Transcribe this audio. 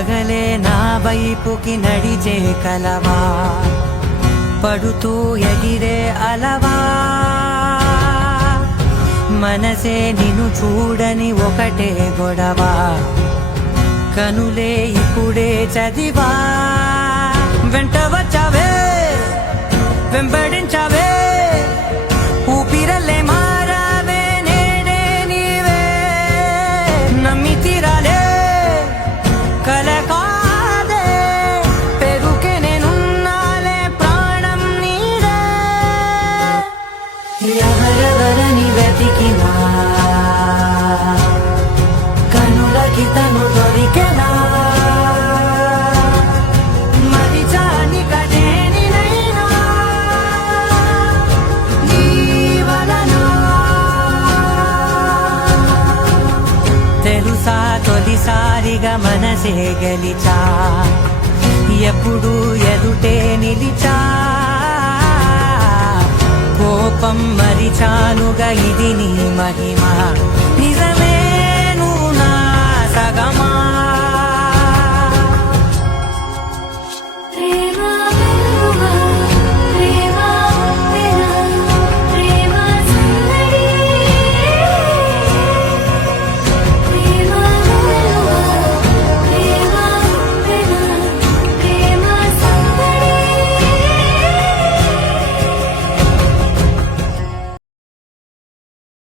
పగలే నా వైపుకి నడిచే కలవా, పడుతూ ఎగిరే అలవా, మనసే నిన్ను చూడని ఒకటే గొడవ, కనులే ఇప్పుడే చదివా. వెంట వచ్చావే వెంబడించావే, ఊపిరల్లే మారావే నేడే నీవే, నమ్మి తీరాలే కలకాదే, పెరుకే నేనున్నాలే ప్రాణం నీదే. ఎవరెవరని వెతికినా కనులకి తను దొరికెనా, మరిచాని కదేనినైనా నీ వలన. తెలుసా తొలిసారిగా మనసే గెలిచా, ఎప్పుడు ఎదుటే నిలిచా, కోపం మరిచానుగా ఇది నీ మహిమ, నిజమే నువ్వు నా సగమా.